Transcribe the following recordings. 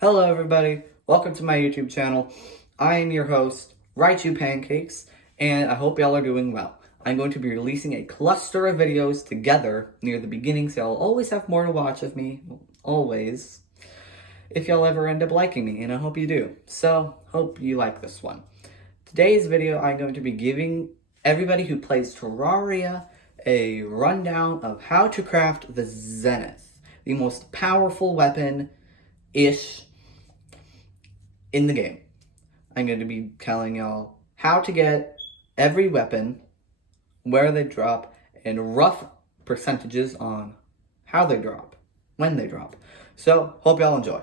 Hello everybody, welcome to my YouTube channel. I am your host, Pancakes, and I hope y'all are doing well. I'm going to be releasing a cluster of videos together near the beginning, so y'all always have more to watch of me, always, if y'all ever end up liking me, and I hope you do. So, hope you like this one. Today's video, I'm going to be giving everybody who plays Terraria a rundown of how to craft the Zenith, the most powerful weapon-ish in the game. I'm going to be telling y'all how to get every weapon, where they drop, and rough percentages on how they drop, when they drop. So, hope y'all enjoy.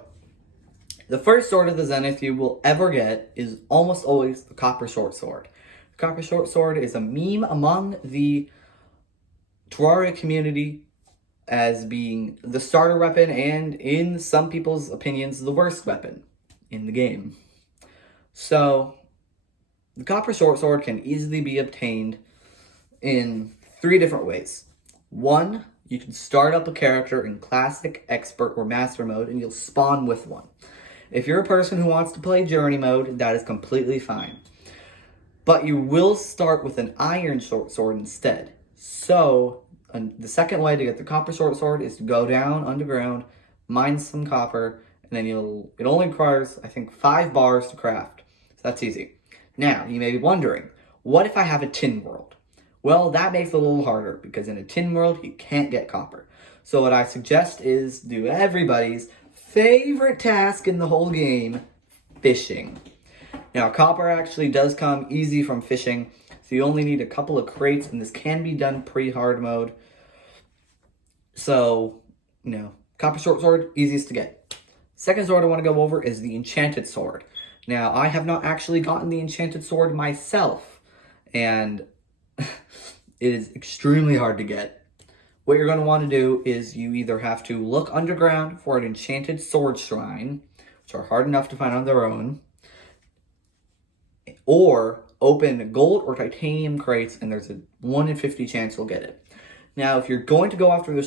The first sword of the Zenith you will ever get is almost always the Copper Short Sword. The Copper Short Sword is a meme among the Terraria community as being the starter weapon and, in some people's opinions, the worst weapon in the game. So, the Copper Short Sword can easily be obtained in 3 different ways. 1, you can start up a character in Classic, Expert, or Master mode, and you'll spawn with one. If you're a person who wants to play Journey mode, that is completely fine. But you will start with an Iron Short Sword instead. So, the second way to get the Copper Short Sword is to go down underground, mine some copper, and then it only requires, I think, 5 bars to craft. So that's easy. Now, you may be wondering, what if I have a tin world? Well, that makes it a little harder, because in a tin world, you can't get copper. So what I suggest is do everybody's favorite task in the whole game, fishing. Now, copper actually does come easy from fishing, so you only need a couple of crates, and this can be done pre-hard mode. So, Copper Short Sword, easiest to get. Second sword I want to go over is the Enchanted Sword. Now, I have not actually gotten the Enchanted Sword myself, and it is extremely hard to get. What you're going to want to do is you either have to look underground for an Enchanted Sword Shrine, which are hard enough to find on their own, or open gold or titanium crates, and there's a 1 in 50 chance you'll get it. Now, if you're going to go after the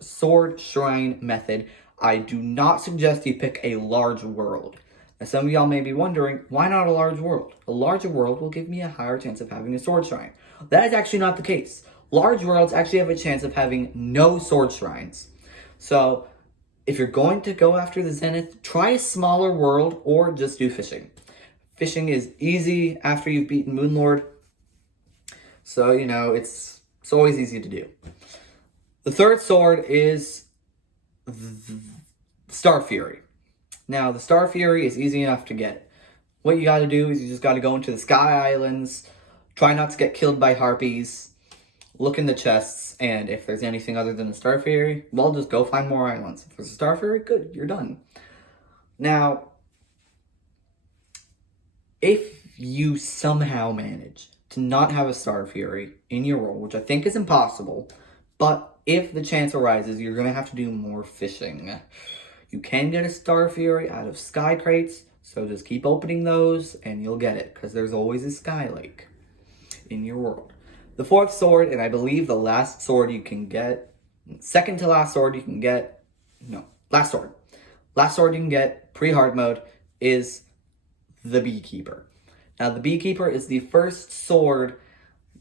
Sword Shrine method, I do not suggest you pick a large world. Now, some of y'all may be wondering, why not a large world? A larger world will give me a higher chance of having a sword shrine. That is actually not the case. Large worlds actually have a chance of having no sword shrines. So, if you're going to go after the Zenith, try a smaller world or just do fishing. Fishing is easy after you've beaten Moonlord. So, it's always easy to do. The third sword is Star Fury. Now, the Star Fury is easy enough to get. What you gotta do is you just gotta go into the Sky Islands, try not to get killed by harpies, look in the chests, and if there's anything other than the Star Fury, well, just go find more islands. If there's a Star Fury, good, you're done. Now, if you somehow manage to not have a Star Fury in your world, which I think is impossible, but if the chance arises, you're going to have to do more fishing. You can get a Star Fury out of sky crates, so just keep opening those and you'll get it, because there's always a sky lake in your world. The fourth sword, and I believe the last sword you can get, second to last sword you can get, last sword you can get pre-hard mode is the Beekeeper. Now, the Beekeeper is the first sword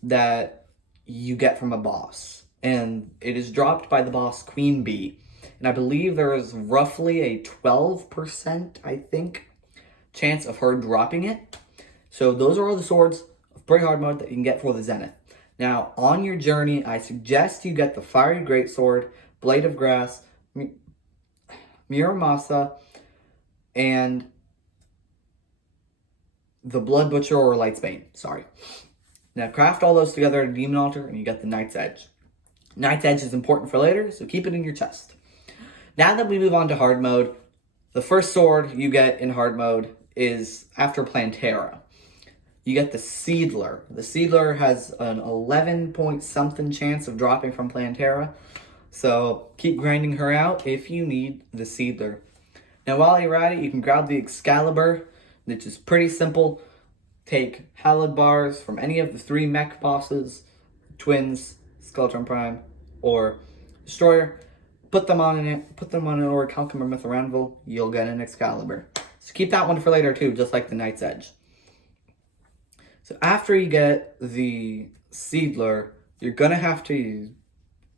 that you get from a boss, and it is dropped by the boss Queen Bee. And I believe there is roughly a 12%, I think, chance of her dropping it. So those are all the swords of pre-hard mode that you can get for the Zenith. Now, on your journey, I suggest you get the Fiery Greatsword, Blade of Grass, Muramasa, and the Blood Butcher or Lightsbane. Sorry. Now, craft all those together at a Demon Altar, and you get the Knight's Edge. Knight's Edge is important for later, so keep it in your chest. Now that we move on to hard mode, the first sword you get in hard mode is after Plantera. You get the Seedler. The Seedler has an 11 point something chance of dropping from Plantera, so keep grinding her out if you need the Seedler. Now, while you're at it, you can grab the Excalibur, which is pretty simple. Take Halid bars from any of the 3 mech bosses, Twins, Skeleton Prime, or Destroyer. put them on an orichalcum or mithril anvil, you'll get an Excalibur. So keep that one for later too, just like the Knight's Edge. So after you get the Seedler, you're gonna have to,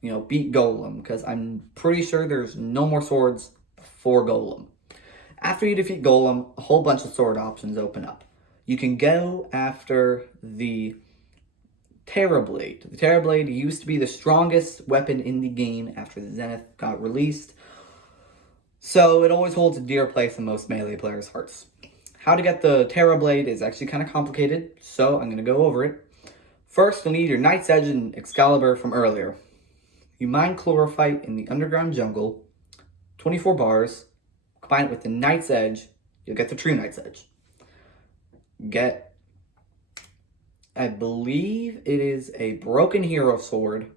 beat Golem, because I'm pretty sure there's no more swords before Golem. After you defeat Golem, a whole bunch of sword options open up. You can go after the Terrablade. The Terrablade used to be the strongest weapon in the game after the Zenith got released, so it always holds a dear place in most melee players' hearts. How to get the Terrablade is actually kind of complicated, so I'm going to go over it. First, you'll need your Knight's Edge and Excalibur from earlier. You mine chlorophyte in the underground jungle, 24 bars, combine it with the Knight's Edge, you'll get the true Knight's Edge. Get, I believe it is a Broken Hero Sword,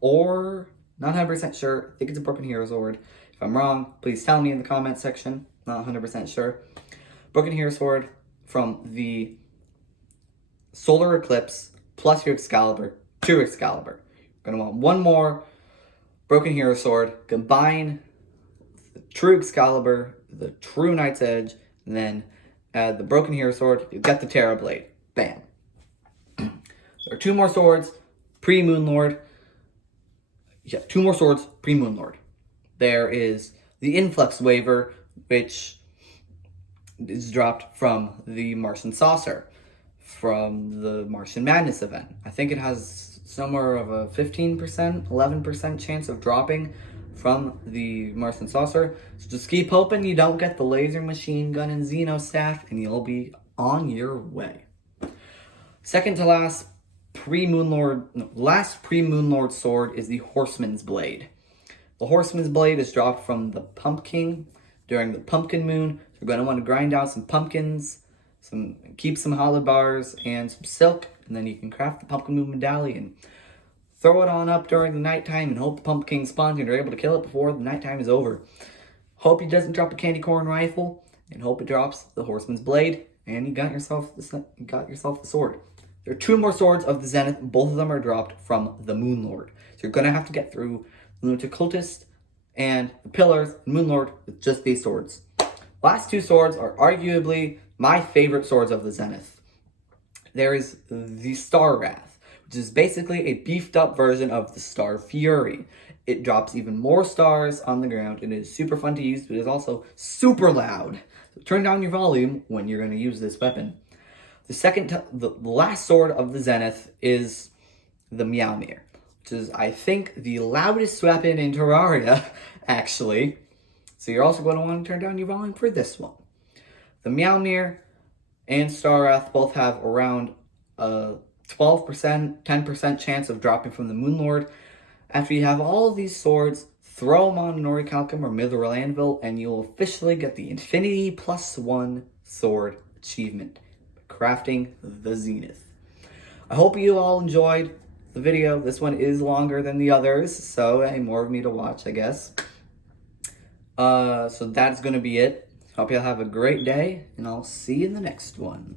or, not 100% sure, I think it's a Broken Hero Sword. If I'm wrong, please tell me in the comment section, not 100% sure. Broken Hero Sword from the Solar Eclipse, plus your Excalibur, true Excalibur. You're going to want one more Broken Hero Sword, combine the true Excalibur, the true Knight's Edge, and then add the Broken Hero Sword, you get the Terrablade. Bam. There are two more swords, pre-Moonlord. Yeah, two more swords, pre-Moonlord. There is the Influx Waver, which is dropped from the Martian Saucer, from the Martian Madness event. I think it has somewhere of a 15%, 11% chance of dropping from the Martian Saucer. So just keep hoping you don't get the laser machine gun and Xeno staff, and you'll be on your way. Second to last pre-Moonlord sword is the Horseman's Blade. The Horseman's Blade is dropped from the Pumpkin during the Pumpkin Moon. So you're going to want to grind out some pumpkins, keep some hollow bars, and some silk, and then you can craft the Pumpkin Moon medallion. Throw it on up during the nighttime and hope the pumpkin spawns and you're able to kill it before the nighttime is over. Hope it doesn't drop a candy corn rifle, and hope it drops the Horseman's Blade, and you got yourself the sword. There are two more swords of the Zenith. Both of them are dropped from the Moonlord. So you're going to have to get through the Lunatic Cultist and the Pillars and Moonlord with just these swords. Last two swords are arguably my favorite swords of the Zenith. There is the Star Wrath, which is basically a beefed up version of the Star Fury. It drops even more stars on the ground. It is super fun to use, but it is also super loud. So turn down your volume when you're going to use this weapon. The last sword of the Zenith is the Meowmere, which is, I think, the loudest weapon in Terraria, actually. So you're also going to want to turn down your volume for this one. The Meowmere and Star Wrath both have around a 12%, 10% chance of dropping from the Moonlord. After you have all of these swords, throw them on an orichalcum or mithril anvil, and you'll officially get the Infinity +1 sword achievement, crafting the Zenith. I hope you all enjoyed the video. This one is longer than the others, so more of me to watch, I guess. So that's going to be it. Hope y'all have a great day, and I'll see you in the next one.